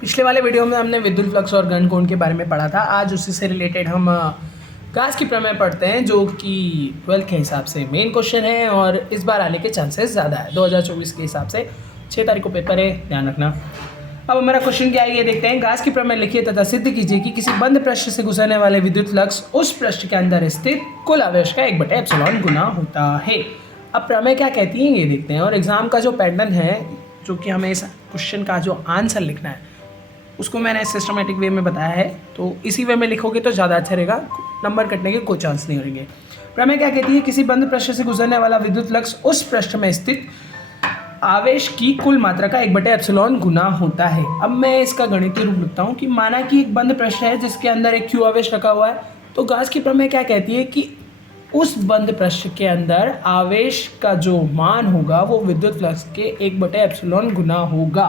पिछले वाले वीडियो में हमने विद्युत फ्लक्स और घन कोण के बारे में पढ़ा था। आज उसी से रिलेटेड हम गास की प्रमेय पढ़ते हैं, जो कि 12th के हिसाब से मेन क्वेश्चन है और इस बार आने के चांसेस ज़्यादा है। 2024 के हिसाब से 6 तारीख को पेपर है, ध्यान रखना। अब हमारा क्वेश्चन क्या है ये देखते हैं। गास की प्रमेय लिखिए तथा सिद्ध कीजिए कि किसी बंद पृष्ठ से गुजरने वाले विद्युत फ्लक्स उस पृष्ठ के अंदर स्थित कुल आवेश का 1/ε गुना होता है। अब प्रमेय क्या कहती है ये देखते हैं। और एग्जाम का जो पैटर्न है, जो कि हमें इस क्वेश्चन का जो आंसर लिखना है, उसको मैंने सिस्टमेटिक वे में बताया है, तो इसी वे में लिखोगे तो ज़्यादा अच्छा रहेगा, नंबर कटने के कोई चांस नहीं रहेंगे। प्रमेय क्या कहती है, किसी बंद पृष्ठ से गुजरने वाला विद्युत फ्लक्स उस पृष्ठ में स्थित आवेश की कुल मात्रा का 1/ε गुना होता है। अब मैं इसका गणितीय रूप लिखता हूँ कि माना कि एक बंद पृष्ठ है जिसके अंदर एक Q आवेश रखा हुआ है, तो गास की प्रमेय क्या कहती है कि उस बंद पृष्ठ के अंदर आवेश का जो मान होगा वो विद्युत फ्लक्स के 1/ε गुना होगा।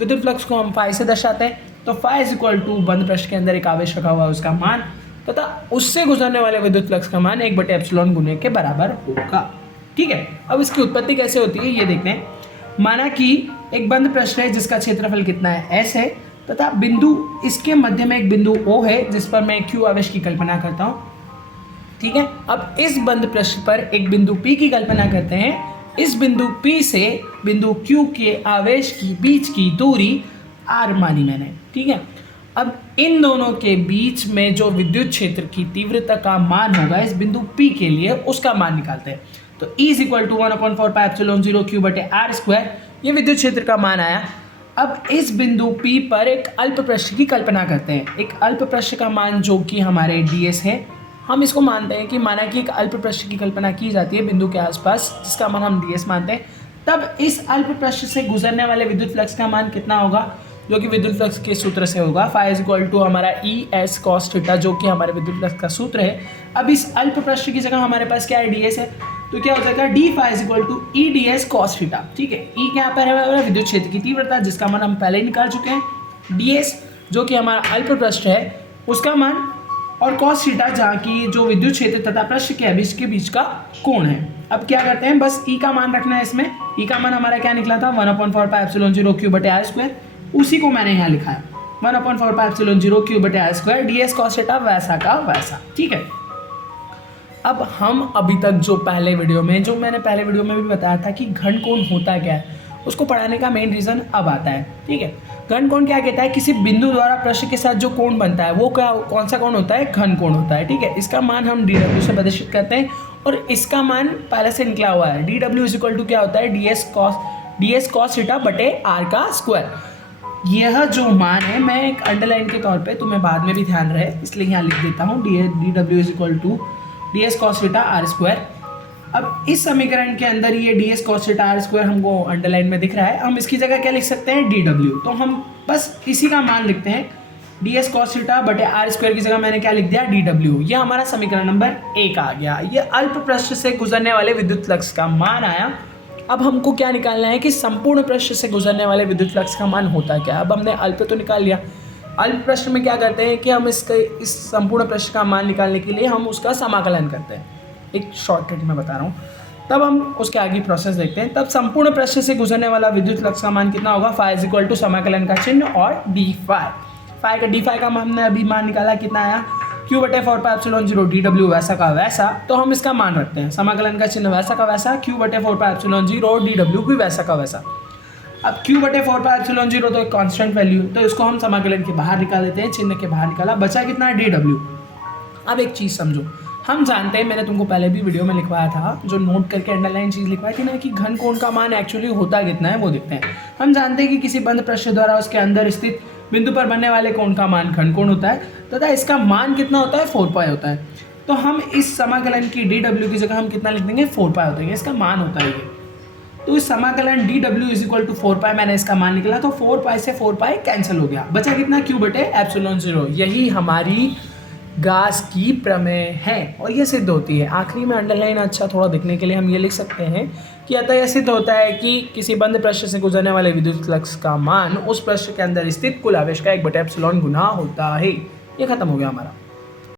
विद्युत फ्लक्स को हम फाई से दर्शाते हैं, तो फाई इज इक्वल टू बंद पृष्ठ के अंदर एक आवेश रखा हुआ है उसका मान तथा उससे गुजरने वाले विद्युत फ्लक्स का मान 1/ε गुने के बराबर होगा। ठीक है, अब इसकी उत्पत्ति कैसे होती है ये देखते हैं। माना कि एक बंद पृष्ठ है जिसका क्षेत्रफल कितना है, S है, तथा बिंदु इसके मध्य में एक बिंदु O है जिस पर मैं Q आवेश की कल्पना करता हूँ। ठीक है, अब इस बंद पृष्ठ पर एक बिंदु P की कल्पना करते हैं। इस बिंदु P से बिंदु Q के आवेश की बीच की दूरी R मानी मैंने। ठीक है, अब इन दोनों के बीच में जो विद्युत क्षेत्र की तीव्रता का मान होगा इस बिंदु P के लिए, उसका मान निकालते हैं। तो E is equal to 1/4πε0 Q/r², ये विद्युत क्षेत्र का मान आया। अब इस बिंदु P पर एक अल्प पृष्ठ की कल्पना करते हैं। एक अल्प पृष्ठ का मान जो कि हमारे ds है, हम इसको मानते हैं कि माना कि एक अल्प पृष्ठ की कल्पना की जाती है बिंदु के आसपास जिसका मान हम ds मानते हैं। तब इस अल्प पृष्ठ से गुजरने वाले विद्युत फ्लक्स का मान कितना होगा, जो कि विद्युत फ्लक्स के सूत्र से होगा फाई इज इक्वल टू हमारा ES cos थीटा, जो कि हमारे विद्युत फ्लक्स का सूत्र है। अब इस अल्प पृष्ठ की जगह हमारे पास क्या है, ds है, तो क्या हो जाएगा d phi is equal to EDS cos theta. ठीक है, E क्या पर है, विद्युत क्षेत्र की तीव्रता जिसका मान हम पहले ही निकाल चुके हैं, ds जो कि हमारा अल्प पृष्ठ है उसका मान, और cos थीटा जहाँ की जो विद्युत क्षेत्र तथा पृष्ठ के बीच का कोण है। अब क्या करते हैं, बस E का मान रखना है इसमें। E का मान हमारा क्या निकला था, 1/4πε0 Q/r², उसी को मैंने यहाँ लिखा है 1/4πε0 Q/r², ds cos थीटा वैसा का वैसा। ठीक है, अब हम अभी तक जो मैंने पहले वीडियो में भी बताया था कि घन कोण होता क्या है, उसको पढ़ाने का मेन रीज़न अब आता है। ठीक है, घन कोण क्या कहता है, किसी बिंदु द्वारा पृष्ठ के साथ जो कोण बनता है वो कौन सा कोण होता है, घन कोण होता है। ठीक है, इसका मान हम dw से प्रदर्शित करते हैं और इसका मान पहले से निकला हुआ है। dw इज इक्वल टू क्या होता है, ds cos थीटा बटे r का स्क्वायर। यह जो मान है मैं एक अंडरलाइन के तौर पे, तुम्हें बाद में भी ध्यान रहे इसलिए यहाँ लिख देता हूँ, dw is equal to ds cos theta r²। अब इस समीकरण के अंदर ये ds cos थीटा r² हमको अंडरलाइन में दिख रहा है, हम इसकी जगह क्या लिख सकते हैं, dw। तो हम बस इसी का मान लिखते हैं, ds cos थीटा बटे r² की जगह मैंने क्या लिख दिया, dw। ये हमारा समीकरण नंबर 1 आ गया। ये अल्प पृष्ठ से गुजरने वाले विद्युत फ्लक्स का मान आया। अब हमको क्या निकालना है कि संपूर्ण पृष्ठ से गुजरने वाले विद्युत फ्लक्स का मान होता क्या। अब हमने अल्प तो निकाल लिया, अल्प पृष्ठ में क्या करते हैं कि हम इस संपूर्ण पृष्ठ का मान निकालने के लिए हम उसका समाकलन करते हैं। एक शॉर्टकट में बता रहा हूँ, तब हम उसके आगे प्रोसेस देखते हैं। तब संपूर्ण पृष्ठ से गुजरने वाला विद्युत फ्लक्स का मान कितना होगा, फाई इज इक्वल टू समाकलन का चिन्ह और d फाई का हमने अभी मान निकाला, कितना आया, Q/4πε0 dw वैसा का वैसा। तो हम इसका मान रखते हैं, समाकलन का चिन्ह वैसा का वैसा, Q/4πε0 dw भी वैसा का वैसा। अब Q/4πε0 तो एक कांस्टेंट वैल्यू, तो इसको हम समाकलन के बाहर निकाल देते हैं, चिन्ह के बाहर निकाला, बचा कितना है, dw। अब एक चीज़ समझो, हम जानते हैं, मैंने तुमको पहले भी वीडियो में लिखवाया था, जो नोट करके अंडरलाइन चीज़ लिखवाई थी ना, कि घन कोण का मान एक्चुअली होता कितना है वो देखते हैं। हम जानते हैं कि किसी बंद पृष्ठ द्वारा उसके अंदर स्थित बिंदु पर बनने वाले कोण का मान घन कोण होता है तथा इसका मान कितना होता है, 4π होता है। तो हम इस समाकलन की dw की जगह हम कितना लिख देंगे, 4π होता है, इसका मान होता है ये। तो इस समाकलन dw इज इक्वल टू 4π, मैंने इसका मान निकला, तो 4π से 4π कैंसिल हो गया, बचा कितना, Q/ε0। यही हमारी गास की प्रमेय है और ये सिद्ध होती है। आखिरी में अंडरलाइन अच्छा थोड़ा दिखने के लिए हम ये लिख सकते हैं कि अतः यह सिद्ध होता है कि किसी बंद पृष्ठ से गुजरने वाले विद्युत फ्लक्स का मान उस पृष्ठ के अंदर स्थित कुल आवेश का 1/ε गुना होता है। ये खत्म हो गया हमारा।